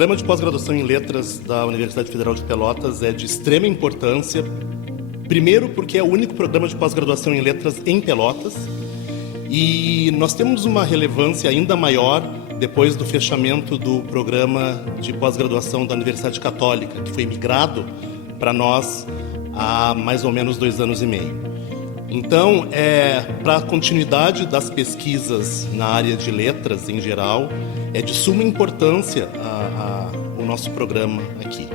programa de pós-graduação em letras da Universidade Federal de Pelotas é de extrema importância. Primeiro, porque é o único programa de pós-graduação em letras em Pelotas. E nós temos uma relevância ainda maior depois do fechamento do programa de pós-graduação da Universidade Católica, que foi migrado para nós há mais ou menos 2 anos e meio. Então, para a continuidade das pesquisas na área de letras em geral, é de suma importância o nosso programa aqui.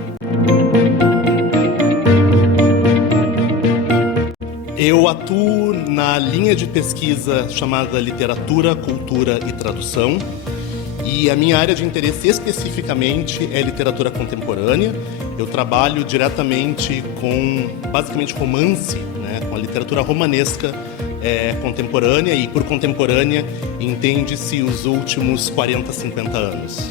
Eu atuo na linha de pesquisa chamada Literatura, Cultura e Tradução, e a minha área de interesse especificamente é literatura contemporânea. Eu trabalho diretamente com, basicamente, romance, né, com a literatura romanesca contemporânea, e por contemporânea entende-se os últimos 40, 50 anos.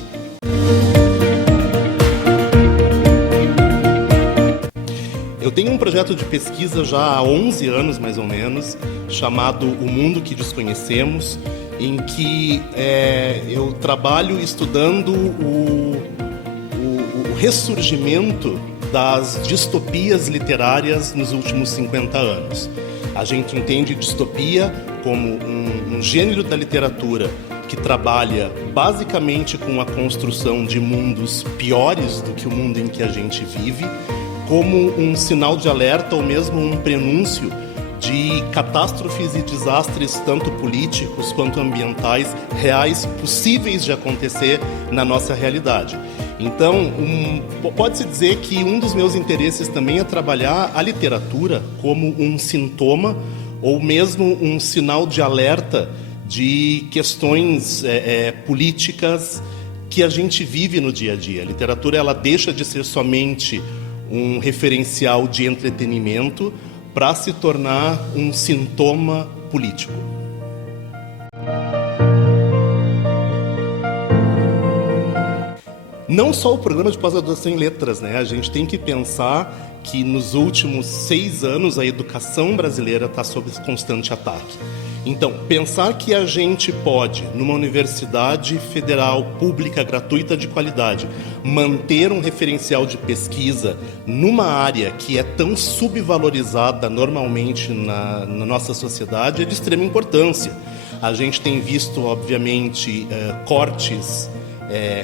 Eu tenho um projeto de pesquisa já há 11 anos, mais ou menos, chamado O Mundo que Desconhecemos, em que eu trabalho estudando o ressurgimento das distopias literárias nos últimos 50 anos. A gente entende distopia como um gênero da literatura que trabalha basicamente com a construção de mundos piores do que o mundo em que a gente vive, como um sinal de alerta ou mesmo um prenúncio de catástrofes e desastres, tanto políticos quanto ambientais, reais, possíveis de acontecer na nossa realidade. Então, pode-se dizer que um dos meus interesses também é trabalhar a literatura como um sintoma ou mesmo um sinal de alerta de questões políticas que a gente vive no dia a dia. A literatura ela deixa de ser somente um referencial de entretenimento para se tornar um sintoma político. Não só o programa de pós-graduação em letras, né? A gente tem que pensar que nos últimos 6 anos a educação brasileira está sob constante ataque. Então, pensar que a gente pode, numa universidade federal, pública, gratuita, de qualidade, manter um referencial de pesquisa numa área que é tão subvalorizada normalmente na nossa sociedade é de extrema importância. A gente tem visto, obviamente, cortes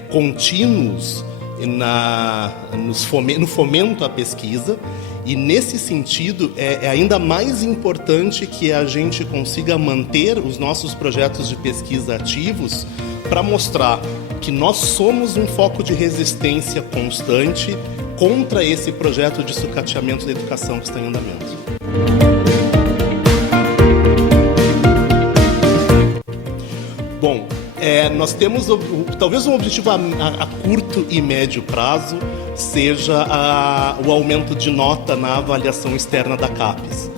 contínuos no fomento à pesquisa, e nesse sentido é ainda mais importante que a gente consiga manter os nossos projetos de pesquisa ativos para mostrar que nós somos um foco de resistência constante contra esse projeto de sucateamento da educação que está em andamento. Bom, nós temos talvez um objetivo a curto e médio prazo seja o aumento de nota na avaliação externa da CAPES.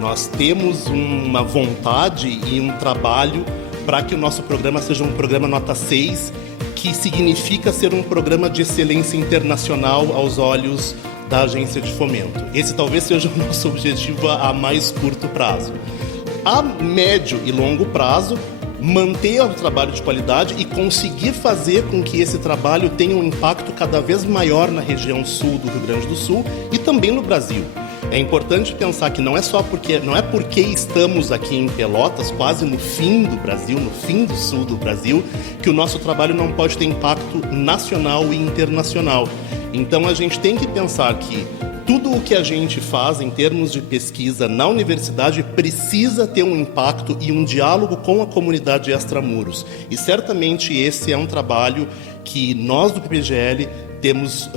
Nós temos uma vontade e um trabalho para que o nosso programa seja um programa nota 6, que significa ser um programa de excelência internacional aos olhos da agência de fomento. Esse talvez seja o nosso objetivo a mais curto prazo. A médio e longo prazo, manter o trabalho de qualidade e conseguir fazer com que esse trabalho tenha um impacto cada vez maior na região sul do Rio Grande do Sul e também no Brasil. É importante pensar que não é porque estamos aqui em Pelotas, quase no fim do Brasil, no fim do sul do Brasil, que o nosso trabalho não pode ter impacto nacional e internacional. Então a gente tem que pensar que tudo o que a gente faz em termos de pesquisa na universidade precisa ter um impacto e um diálogo com a comunidade extramuros. E certamente esse é um trabalho que nós do PPGL temos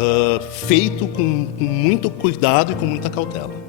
feito com muito cuidado e com muita cautela.